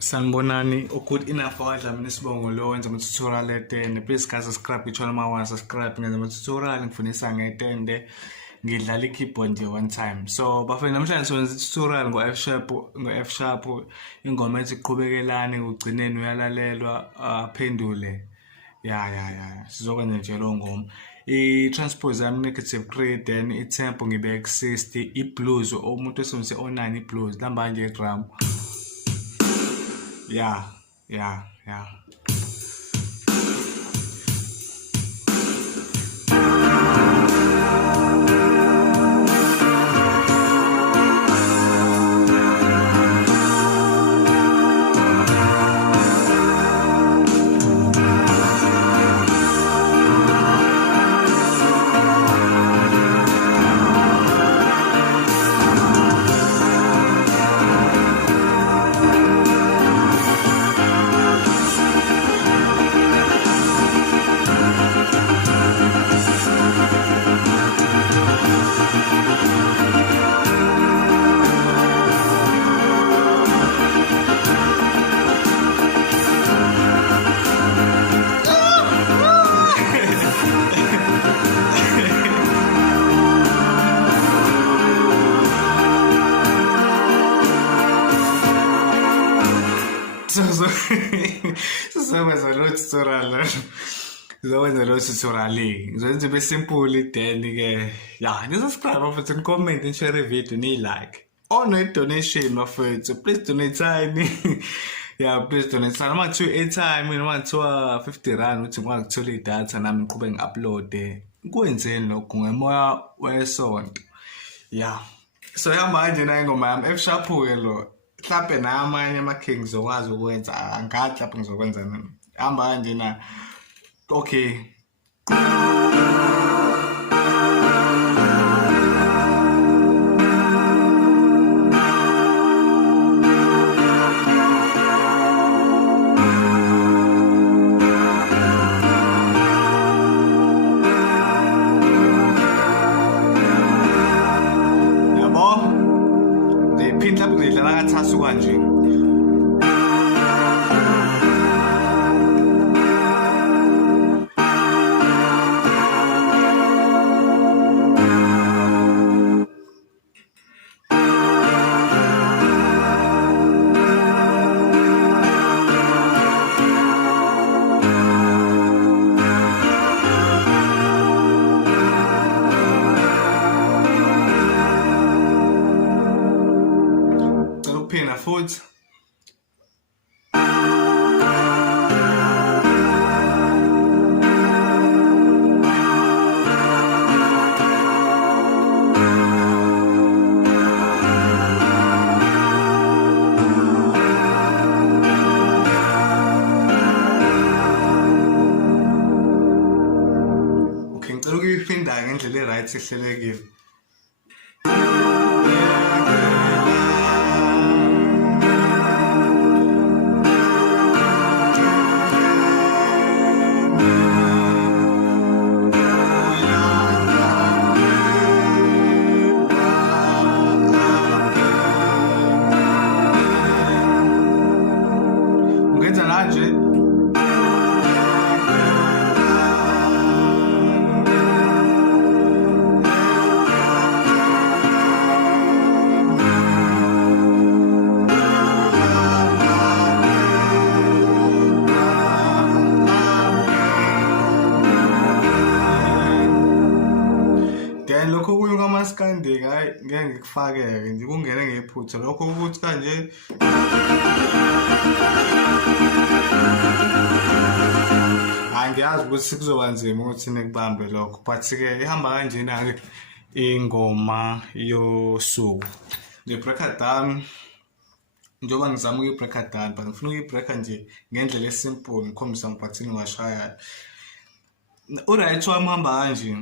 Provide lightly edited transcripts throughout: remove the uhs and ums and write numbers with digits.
Sanibonani, good enough wadla mina isibongo lo wenza ama-tutorial etende. Please guys, subscribe i-channel uma subscribe ngenza ama-tutorial ngifundisa ngetende. Ngidlala i-keyboard nje one time. So bafana namhlanje siwenza i-tutorial ngo-F sharp ingoma ethi qhubekelani ekugcineni uyalalelwa aphendule. Ya. Sizokwenza nje lo ngoma. I-transpose yami negative 3, then i-tempo ngibeke 60, i-blues umuntu esebenzise o9 i-blues lamba nje i-drum. Yeah. Sizokwenza lo tutorial. Sizokwenza lo tutorial. Ngizokwenza ibe simple then ke. Ya, ni-subscribe futhi ni-comment ni-share video ni-like. No-donation bafethu. Please donate tiny. Yeah, please donate tiny. Noma kuthiwa i-airtime noma kuthiwa 50 rand ukuthi ngikuthola idatha nami ngiqhubeke ngi-upload. Kwenzeni lokho ngemoya wesonto. Yeah. So yahamba kanje na ingoma yami F sharp ke lo. Mhlawumbe namanye ama-key ngizokwazi ukwenza angathi lapho ngizokwenza nami hamba kanje na okay Ngidlala kanje futhi okay ngicela ukuyiphinda ngendlela e-right ehlelekile. Then lokho kuyo kamaskandi hayi ngeke ngikufake nje kungene ngephutha lokho ukuthi kanje angiyazi ukuthi kuzoba nzima ukuthi nikubambe lokho but ke ihamba kanjena ke ingoma yosuku nje breaker down njengoba ngizama ukuyibreaker down but ngifuna ukuyibreaker nje ngendlela esimple ngikhombisa ngiphathini ngashaya uright wami hamba kanje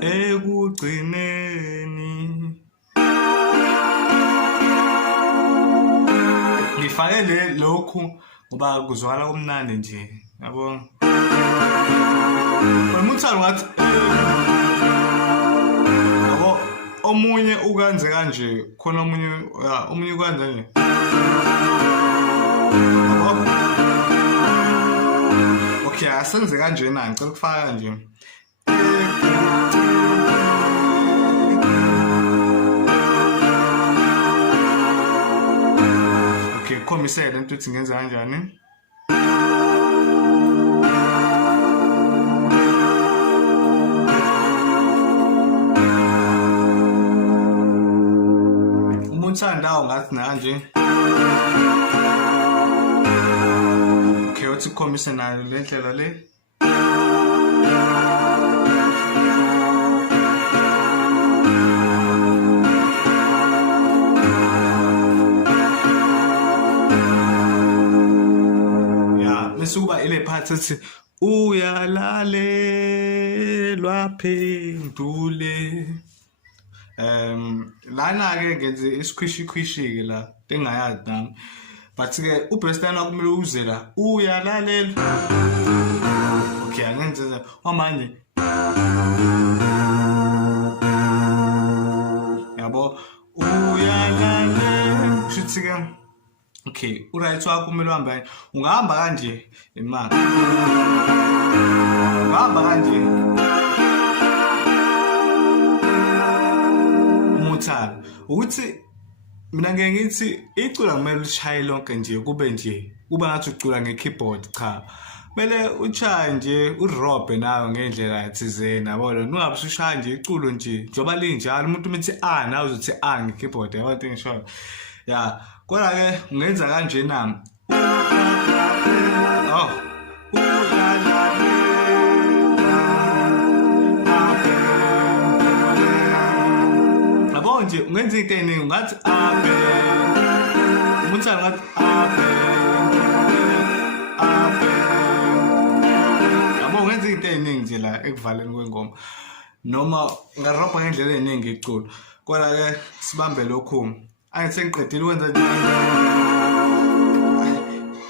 ekugcineni ngifakele lokhu ngoba kuzwakala kumnandi nje yabo Umuthalo ngathi yabo omunye ukwenze kanje khona omunye ukwenza nje yabo okay asenze kanje na ngicela ukufaka nje okay khomisele lento ukuthi ngenza kanjani Umunthanda ngathi nanje okay uthi khomise nayo le ndlela le Suba ile part ethi uyalalelwa aphendule lana ke ngenze isikhwishi ke la engayazi nami but ke ubestana kumele uze la uyalalela okay angenze manje yabo uyalalela shithi ke okay uright wakho kumele uhambe ungahamba kanje imali ungahamba kanje umuthalo ukuthi mina ngeke ngithi icula kumele ushaye lonke nje kube ngathi ucula ngekeyboard cha kumele uchaye nje urobhe nawe ngendlela thizeni yabo lo ungabe ushaya nje iculo nje njoba linjalo umuntu umithi nawe uzothi ngekeyboard yabo into ngisho ya kodwa ke ungenza kanje nami yabo nje ungenza into eningi ungathi umuntu ngathi yabo ungenza into eningi nje la ekuvaleni kwengoma noma ngarobha ngendlela eningi iculo kodwa ke sibambe lokhu sengiqedile ukwenza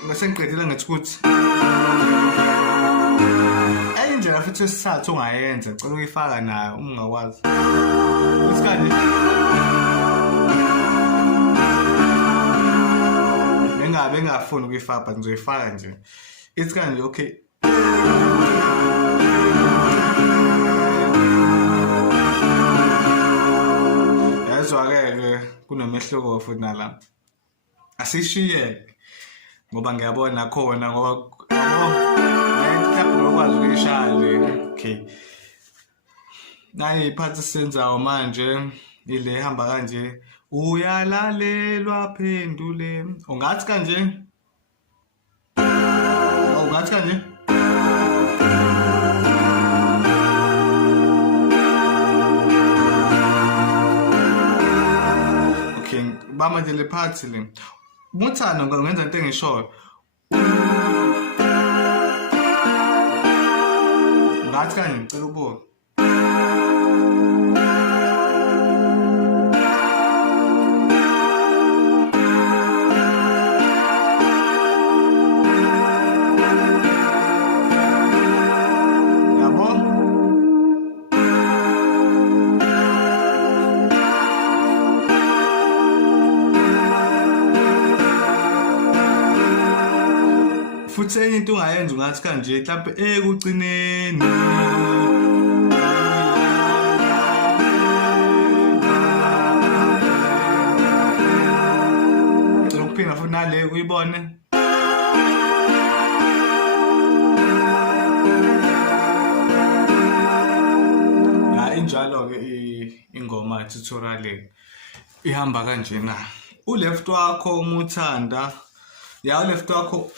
ngisengiqedile ngathi ukuthi indlela futhi esithathu ungayenza cela uyifaka nayo uma ungakwazi isikhathi engafuni ukuyifaka but ngizoyifaka nje isikhathi okay yazwakeke kunomehluko futhi nala asishiye ngoba ngiyabona khona ngoba lapho lokwazi ukuyishaya okay nayi iphathi senzayo manje ile hamba kanje uyalalelwa aphendule ungathi kanje ungathi kanje bama nje le part le muthano ngenza into engishoyo ngathi kanje ngicela ukubona futhi enye into ungayenza ungathi kanje mhlawumbe ekugcineni ukuphinda futhi nale uyibone injalo ke ingoma tutorial ihamba kanje na uleft wakho umuthanda ya uleft wakho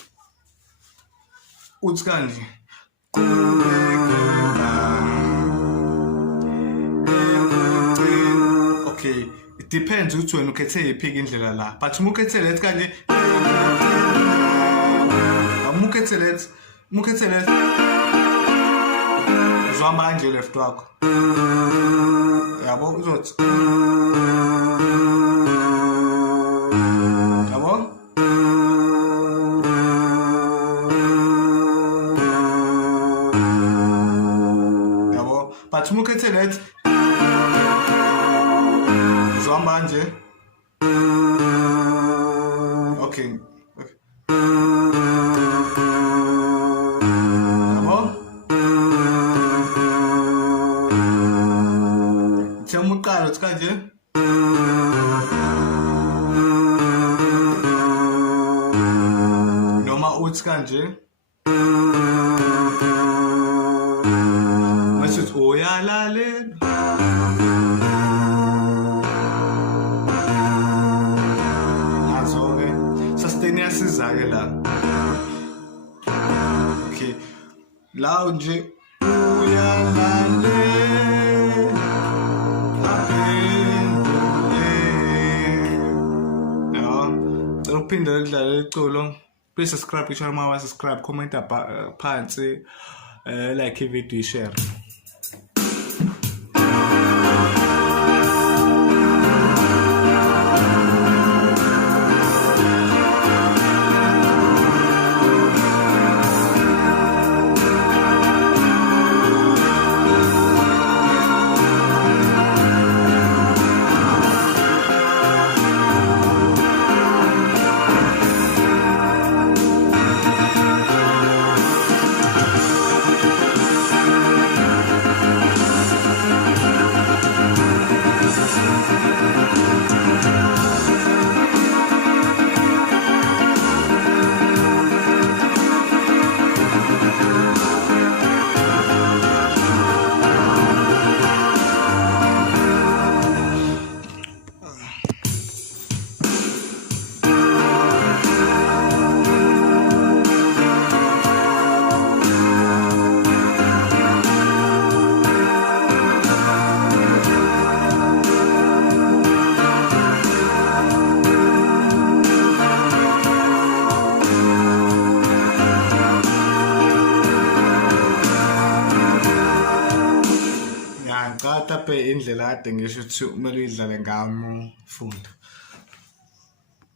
uthi kanje okay it depends ukuthi wena ukhethe iphi indlela la but ukhethe lethi kanje ukhethe lethi uzwamba kanje left wakho yabo uzothi yabo Okay. Yabo? Thema uqala uthi kanje. Noma uthi kanje. Mase uthi uyalalela. Siyasiza-ke la. Okay. La nje uyalalela. Aphendule. Ya. Cela ukuphinde lidlale iculo. Please subscribe ku-channel uma subscribe, comment phansi, like i-video, share. Ngicatha indlela kade ngisho ukuthi kumele uyidlale ngayo uma ufunda.